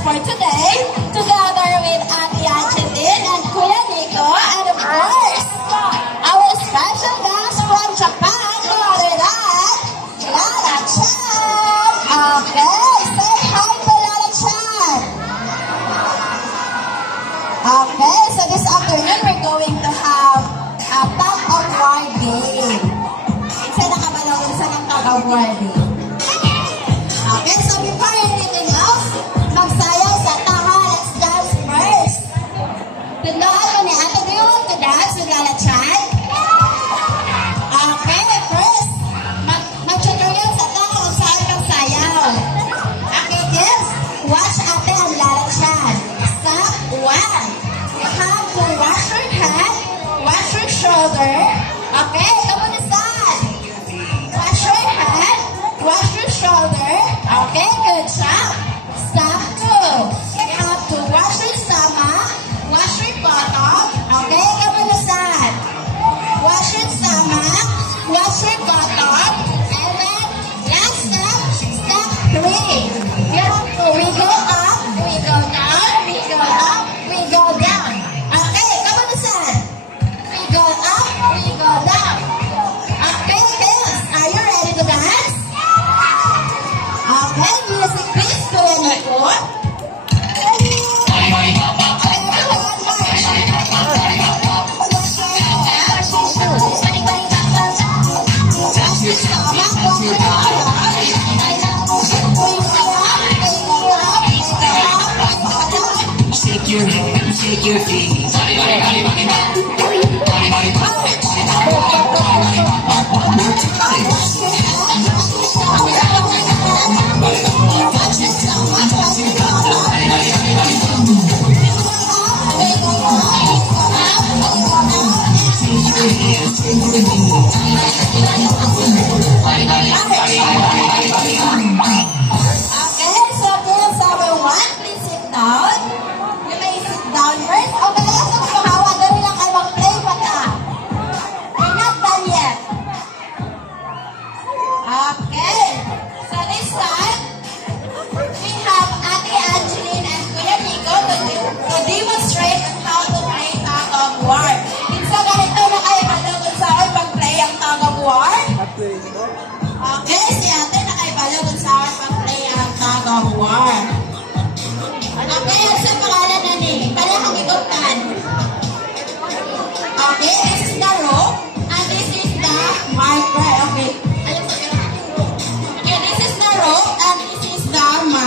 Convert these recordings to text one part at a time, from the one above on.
For today, together with Ate Angeline and Kuya Nico, and of course, our special guest from Japan, other than Lala Chan. Okay, say hi to Lala Chan. Okay, so this afternoon we're going to have a top of war game. Isa nakabalawin sa ng top of war game. Okay, so before anything else, magsayaw sa taha. Let's dance first. Tandaan mo ni Ate, do you want to dance with Lala Chan? Okay, first, mag-tutorial sa taha kung saan magsayaw. Okay, kids, watch Ate and Lala Chan. Step 1. You have to wash your head, wash your shoulder. Okay, ito muna saan. Wash your head,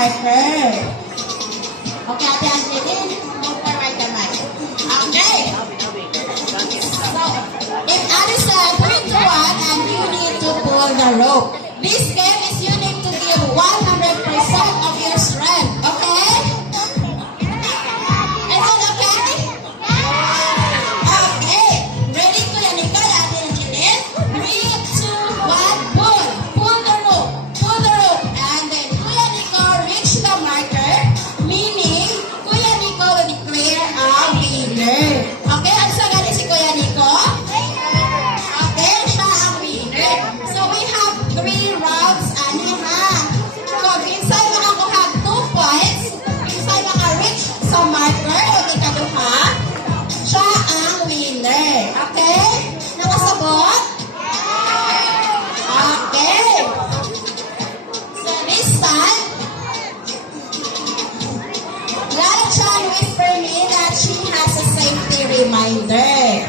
marker. Okay, Ate Angeline, move forward kamay. Okay. So, if Ate said 3 to 1 and you need to pull the rope. This game is you need to give 100% of your strength. Okay? Is it okay? Okay. Ready to yan ikaw, Ate Angeline? 3, 2, 1, pull. Pull the rope. Pull the rope. And then Kuya Nico reach the marker, meaning Kuya Nico will declare a winner. Okay? Ang sagani si Kuya Nico? Okay, siya ang winner. So we have 3 rounds and a half. So inside makakuha 2 points, inside maka-reach sa marker o ikaduha, siya ang winner. Okay? Nakasabot? Okay. So this time, Lala Chan whispered me that she has a safety reminder.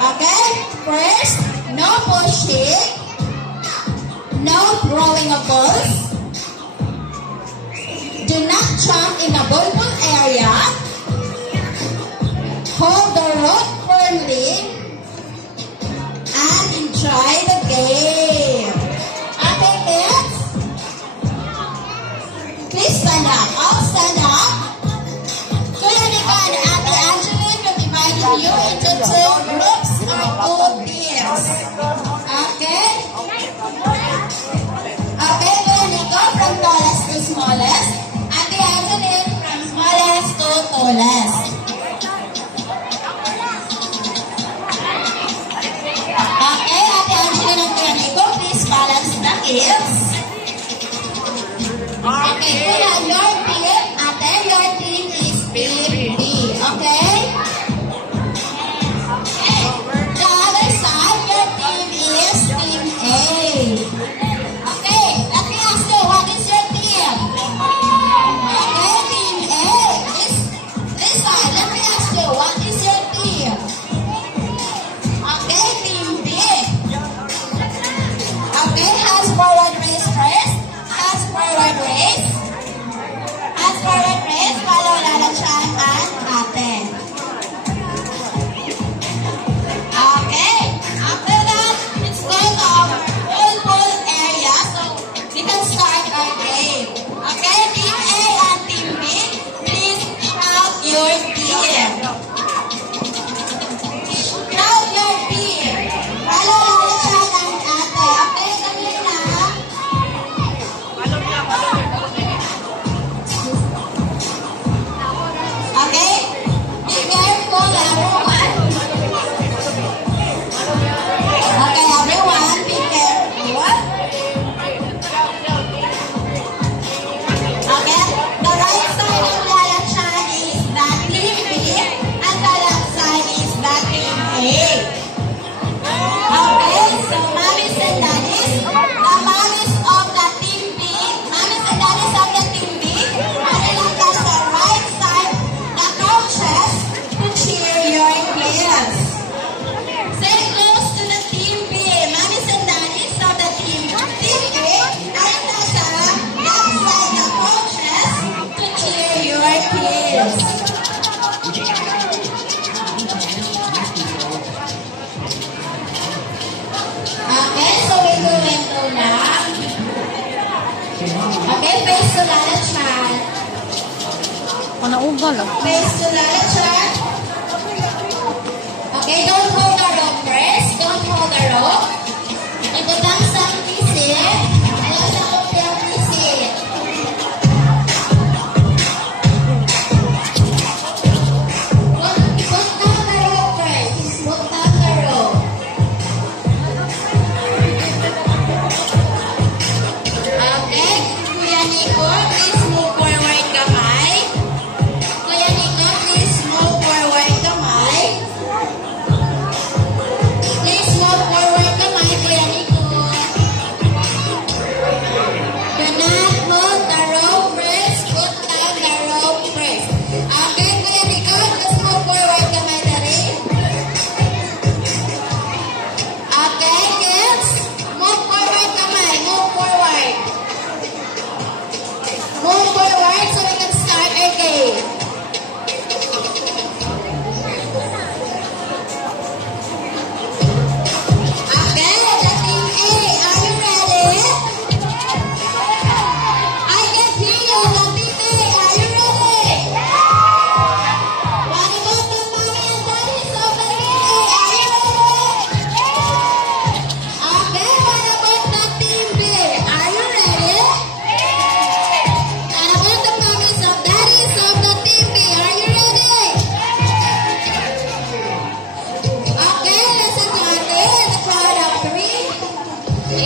Okay? First, no pushing, no throwing of balls, do not jump in the ball area, hold the rope firmly, and enjoy the game. Okay, kids? Please stand up. All stand up. Kuya Nico and Ate Angeline will divide you into 2 groups of 2 teams. Okay? Okay, Kuya Nico from tallest to smallest. Ate Angeline from smallest to tallest. Okay, Ate Angeline and Kuya Nico, please balance the hips. Okay, Kuya, your team, Ate, your team is team B. Okay? Okay. The other side, your team is team A. Okay, let me ask you, what is your team? Okay, team A. This side, let me ask you, what is your team? Okay, team B. Okay, hands forward raise first. Hands forward raise. Hands forward raise. Follow Lala Chan and Ate. Okay. After that, it's going to our full area. So we can start our game. Okay, team A and team B, please shout your team. Shout your team. Follow Lala Chan and Ate. Okay, dali na. Okay? Be careful, everyone. Okay, everyone, be careful. Okay? The right side of Lala Chan is the team B, and the left side is the team A. Okay, so mommies and daddies, the mommies of the team B, mommies and daddies of the team B, are looking at the right side, the coaches, to cheer your kids. Stay close to the team B, mommies and daddies of the team B, are at the left side, the coaches, to cheer your kids. Okay, so we're going to now. Okay, face to Lala Chan. Panaugal ah. Face to Lala Chan. Okay, don't hold the rope first. Don't hold the rope. Ibutang sa pisit. Ayaw sa kopya pisit. Put down the rope first. Put down the rope. Okay, Kuya Nico, please move forward kamay. Kuya Nico, please move forward kamay. Please move forward kamay.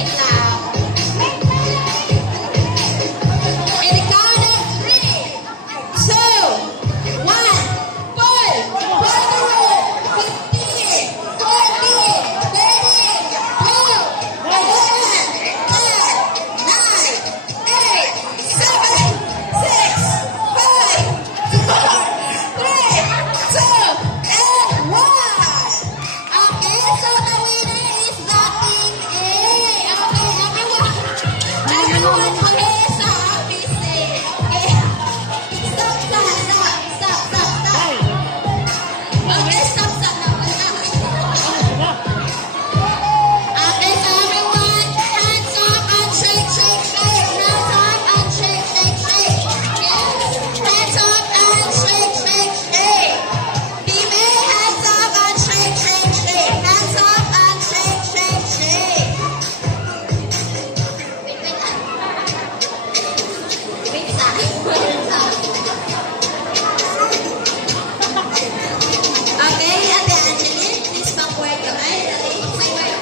wait lang. In the count of 3, 2, 1, pull! Pull the rope! 15, 14, 13, 12, 11, 10, 9, 8, 7, 6, 5, 4, 3, 2, and 1. Okay, so the winner is the team A. Okay, everyone please be safe. Okay, stop. Okay, stop na wala. Okay, so everyone, hands up and shake. Hands up and shake. Yes, hands up and shake. Team A, hands up and shake. Hands up and shake. Wait lang. Okay, Ate Angeline, please backward kamay. Dali kayo.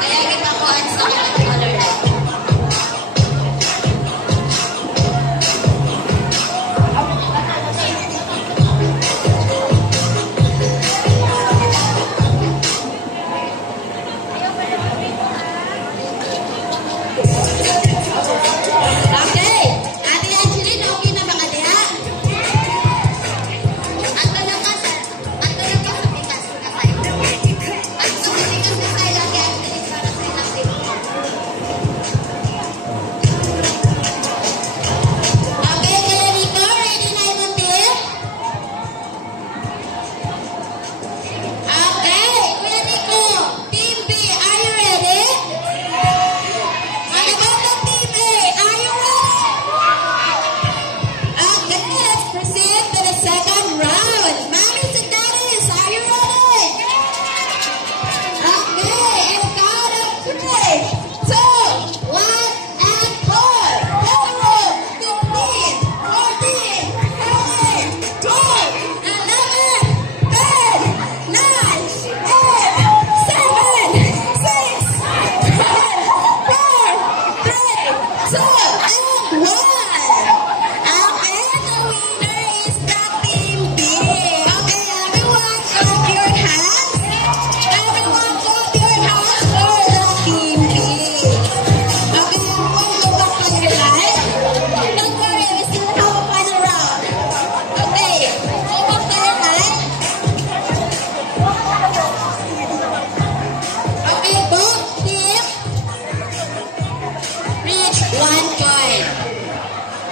Kaya ipakuhaan sa akin ang color line. Okay, Ate Angeline, okay na ba ka diha? Ato lang ka sa bigas na sa'yo. At sa bigas na sa'yo lang yan, para sa'yo lang din. Okay, kaya Nico, ready na yung team? Okay, Kuya Nico, Team B, are you ready? What about the Team A? Are you ready? Okay, let's proceed to the second round. Mommies and daddies, are you ready? Okay, in count of 3, 2, 1, and 4. Pull the rope. 15, 14, 13, 12, 11, 10, 9, 8, 7, 6, 5, 4, 3, 2, and 1. Okay, the winner is the Team B. Okay, everyone, clap your hands. Everyone, clap your hands for the Team B. Okay, everyone, go back on your line. Don't worry, we still have a final round. Okay, go back to your line. Okay, both teams reach 1 point.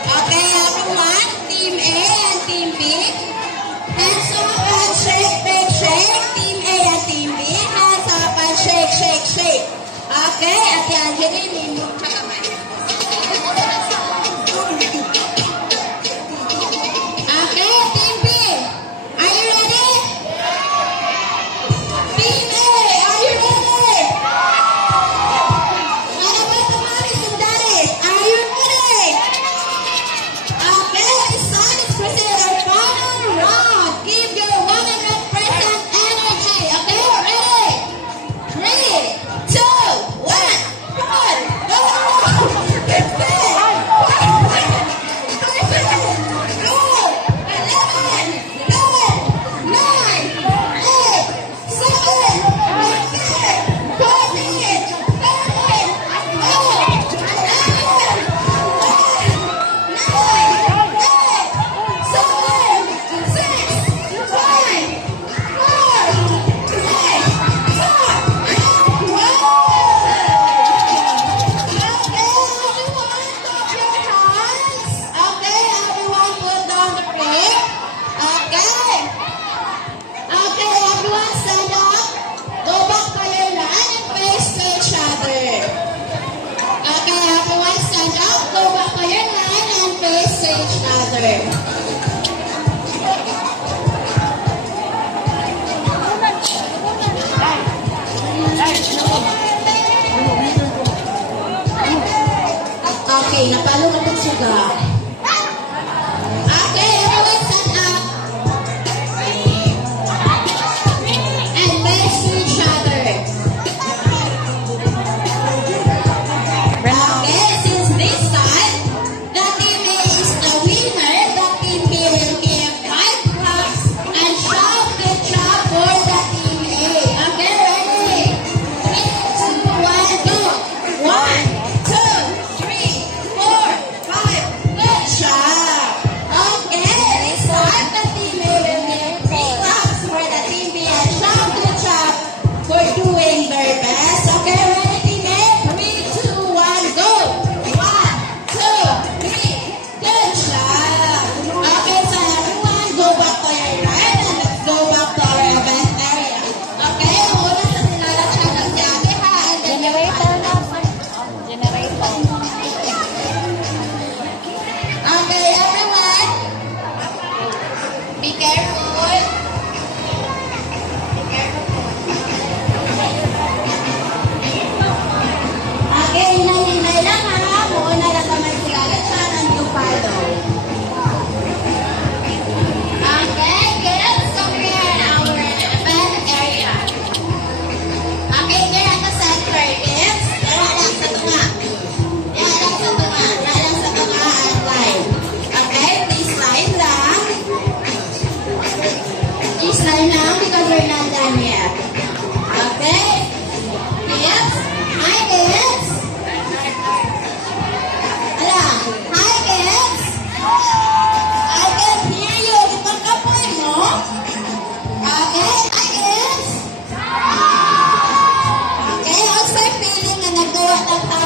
Okay, everyone, Team A and Team B, hands up and shake. Team A and Team B, hands up and shake. Okay, Ate Angeline, limot ka kamay. Okay, Team B, are you ready? Team A, are you ready? What about the mommies and daddies? Are you ready? Okay, so let's proceed our final round. Give your 100% energy. Okay, ready? 3, 2, 1, go! Okay, napalo ka pag suga. Okay, everyone stand up. And face to each other.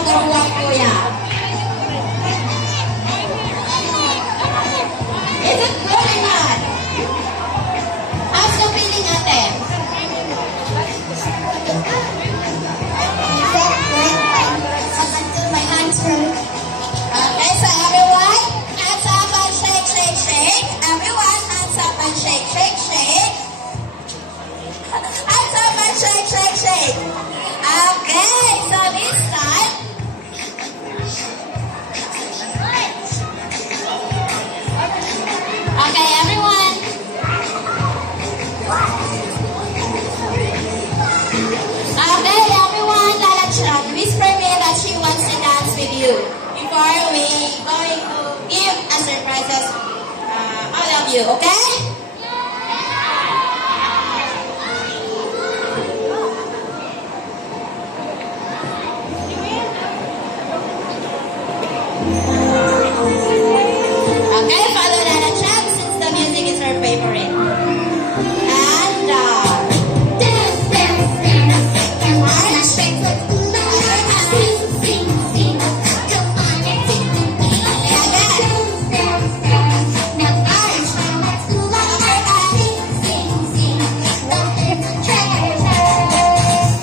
magawa kuya. Is it good or not? How's the feeling ate? Up until my hands hurt. Okay, so everyone, hands up and shake, shake, shake. Everyone, hands up and shake, shake, shake. Hands up and shake, shake, shake. Okay, so this time, Okay, everyone. okay, everyone, Lala Chan, whisper me that she wants to dance with you before we going to give a surprises all of you, okay? Okay, follow Lala Chan since the music is her favorite. And Dance, dance, dance. Wanna shake the sing, sing, sing. Come on and sing with me. Dance, dance, dance. Now guys, let's do like that. Sing, sing, sing. Love is a treasure.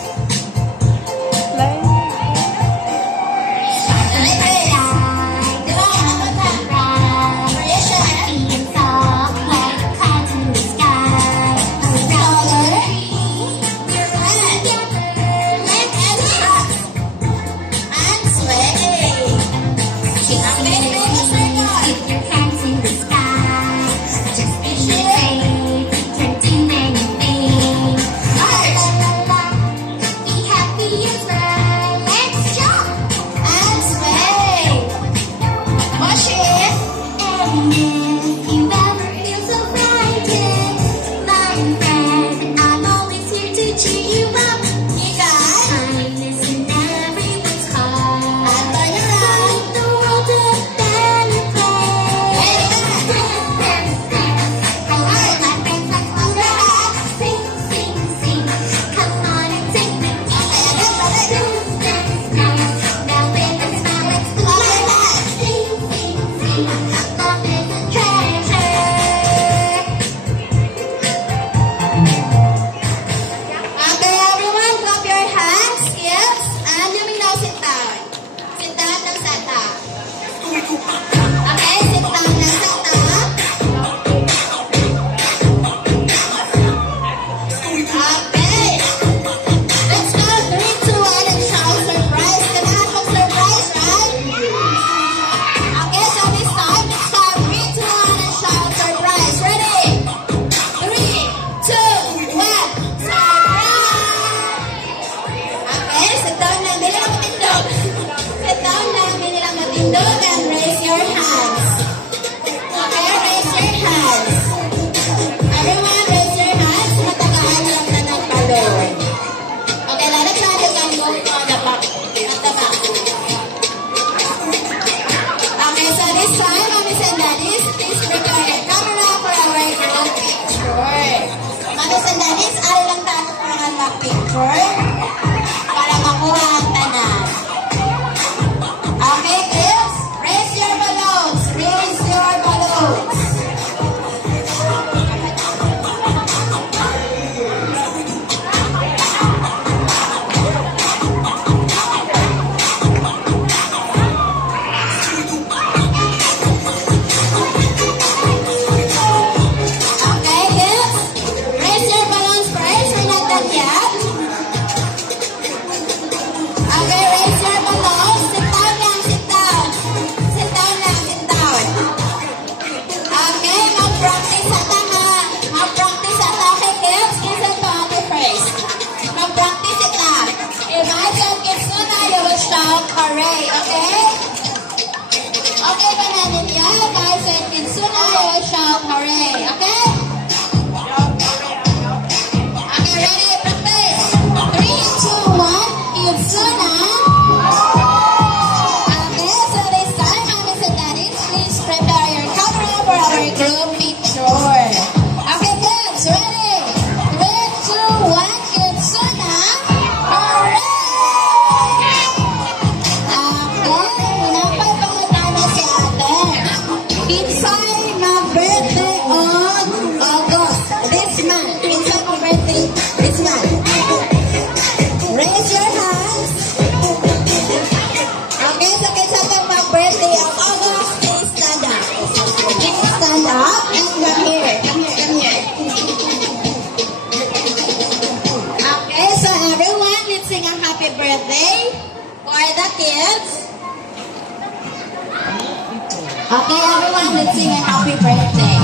happy birthday for the kids. Okay, everyone, let's sing a happy birthday.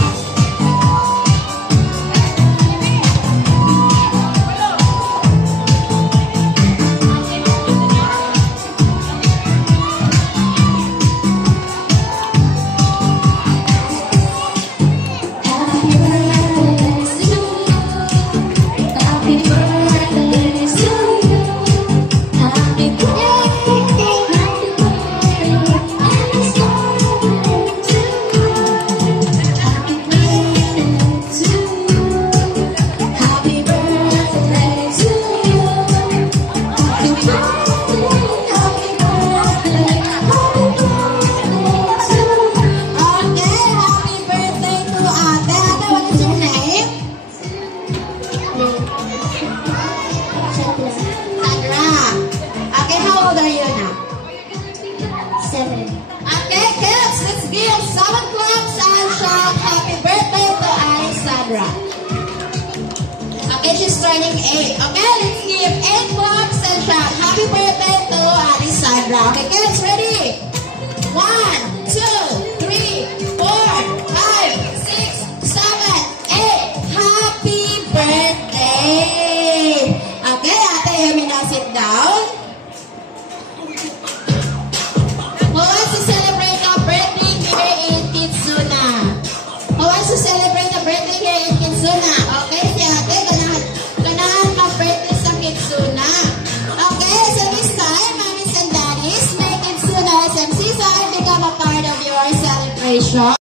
Okay, she's turning 8. Okay, let's give 8 claps and shout happy birthday to Alessandra. Okay, kids, ready? 1, 2, 3, 4, 5, 6, 7, 8. Happy birthday. Okay, Ate Yamina, sit down. Who wants to celebrate a birthday here in Kitsuna? Who wants to celebrate a birthday here in Kitsuna? Okay, si Ate, ganahan mag-birthday sa Kitsuna. Okay, so this time, mommies and daddies, make Kitsuna SMC side become a part of your celebration.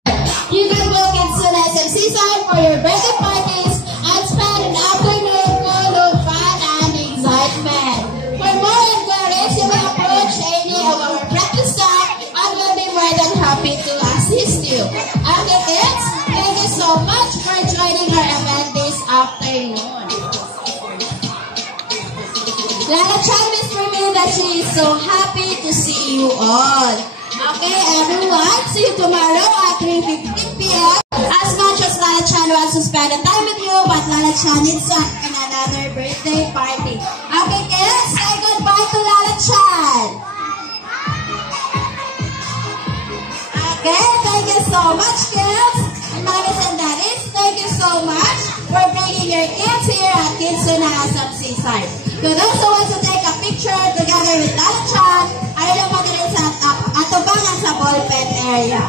You can go Kitsuna SMC side for your birthday parties and spend an afternoon full of fun and excitement. For more inquiries, you may approach any of our practice staff and we'll be more than happy to assist you. Okay, kids, thank you so much for joining our event this afternoon. Lala Chan is for me that she is so happy to see you all. Okay, everyone, see you tomorrow at 3:15 p.m. As much as Lala Chan wants to spend the time with you, but Lala Chan needs to attend another birthday party. Okay, kids, say goodbye to Lala Chan. Okay, thank you so much, kids. And mommies and daddies, thank you so much for bringing your kids here at Kitsuna SMC side. To those who want to take a picture together with Lala Chan, ayaw mo din sa atubangan sa ballpen area.